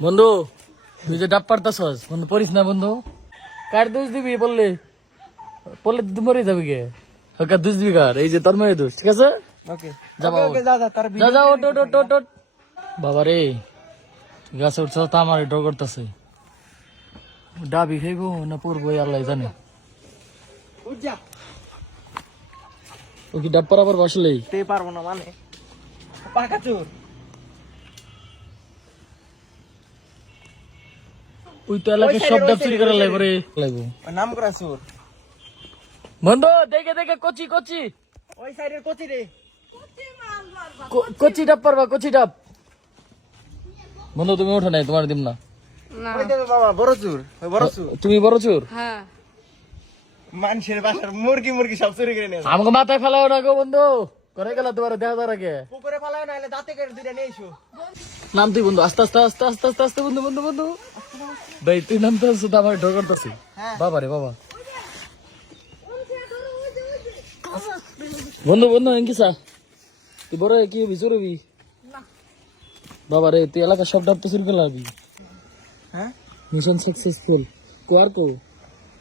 বন্ধু তুই যে ডাব পারতাছস বন্ধু পড়িস না বন্ধু কার দোষ দিবি বললে পড়লে তুই মরে যাবি কে কার দোষ দিবি কার এই যে তোর মেয়ে দোষ ঠিক আছে বাবা রে গাছে উঠছ তা আমার ডর করতেছে ডাবি খাইবো না পড়বো আল্লাহ জানে ও কি ডাব পারাবার বসলেই পারবো না মানে পাকা চোর ওই তো এলাকায় সব ডাব চুরি করে লাগবে রে লাগবো নাম করা চোর বন্ধু দেখে দেখে কচি কচি ওই সাইডের কচি রে কচি ডাব পারবা কচি ডাব বন্ধু তুমি ওঠো নাই তোমার দিম না বাবা বড় চোর বড় চোর তুমি বড় চোর হ্যাঁ মানুষের বাসার মুরগি মুরগি সব চুরি করে নিয়ে আমাকে মাথায় ফেলাও না গো বন্ধু করে গেল তোমার দেখা যার আগে পুকুরে ফেলাও না হলে দাঁতে কেটে দুইটা নিয়ে এসো নাম তুই বন্ধু আস্তে আস্তে আস্তে আস্তে আস্তে আস্তে বন্ধু বন্ধু বন্ধু ভাই তুই নামতে আসছো তো আমার ডর করতেছি বাবা রে বাবা বন্ধু বন্ধু এনকিসা তুই বড় কি হবি চোর হবি বাবা রে তুই এলাকা সব ডাব তো চুরি করে লাগবি হ্যাঁ মিশন সাকসেসফুল কো আর কো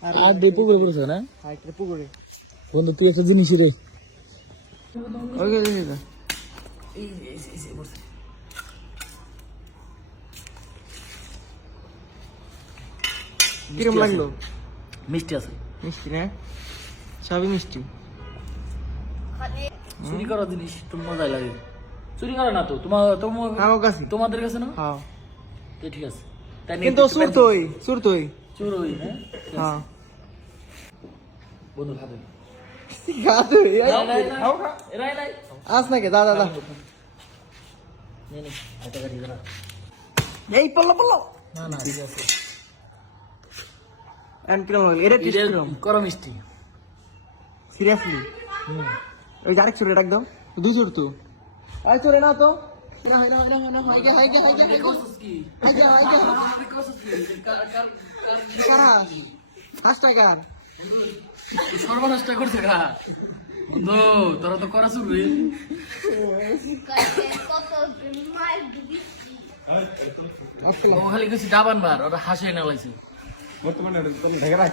আর দুই পুকুরে পড়েছে না হাইটে পুকুরে বন্ধু তুই একটা জিনিস রে ওই কিরম লাগলো মিষ্টি আছে মিষ্টি না সবই মিষ্টি চুরি করা জিনিস তো মজাই লাগে চুরি করে না তো আমার কাছে তোমাদের কাছে না হ্যাঁ তো ঠিক আছে তাই নিয়ে কিন্তু একটু চোর তোই চোর তোই চোর হই হ্যাঁ হ্যাঁ বন্ধু খাবে গাদে রাই রাই আস নাকি দাদা দাদা নে নে হাতে কাটি দাঁড়া এই পল্লো পল্লো না না ঠিক আছে এন্ড কিরম হলো এর টেস্ট কিরম করো মিষ্টি সিরিয়াসলি ওই আরেক চোরে ডাক দাও দু চোর তো আই চোরে না তো না হয় না হয় না না হাইগে হাইগে হাইগে কোসস কি হাইগে হাইগে কোসস কি কারা 5 টাকা সর্বনাশটা করছে গা বন্ধু তোরা তো করা শুরু ও খালি কিছু ডাবান বার ওটা হাসে না লাইছে বর্তমানে ঢেকে রাখ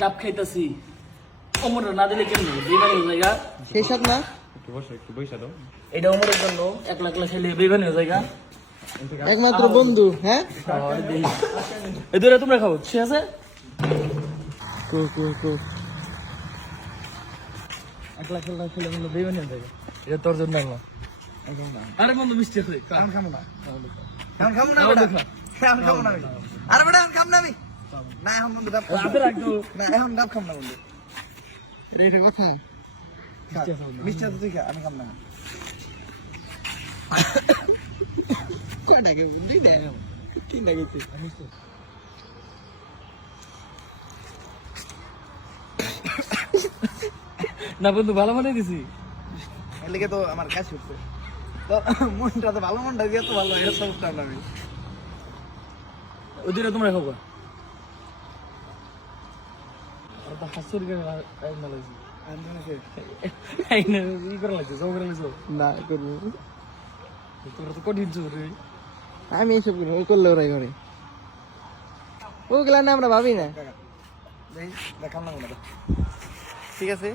ডাব খাইতাছি অমর না দিলে কেন বেমানি হয়ে জায়গা সেই সাথ না একটু বইসা দাও এটা অমরের জন্য একলা একলা খেলে বেমানি হয়ে জায়গা একমাত্র বন্ধু হ্যাঁ এদের তোমরা খাও ঠিক আছে একলা খেলা খেলে বন্ধু বেমানি হয়ে জায়গা এটা তোর জন্য না আরে বন্ধু মিষ্টি আছে খামো না আরে বেটা খাম না আমি না এখন বন্ধু ডাব হাতে রাখতো না এখন ডাব খাম না বন্ধু এটা এটা কথা মিষ্টি আছে তুই খা আমি খাম না কয়টা কে দুই দেয় তিনটা গেছে না বন্ধু ভালো মানে দিছি এর লিগে তো আমার কাছে উঠছে তো মনটা তো ভালো মনটা দিয়ে তো ভালো এটা সব টান আমি ওই দুটো তোমরা খাবো আর তো হাসুর করে না লাগছে এই না ই করে লাগছে সব করে লাগছে না করবো তোরা তো কঠিন চোর রে আমি এসব করি ওই করলে ওরাই করে ওগুলা না আমরা ভাবি না দেখাম না ঠিক আছে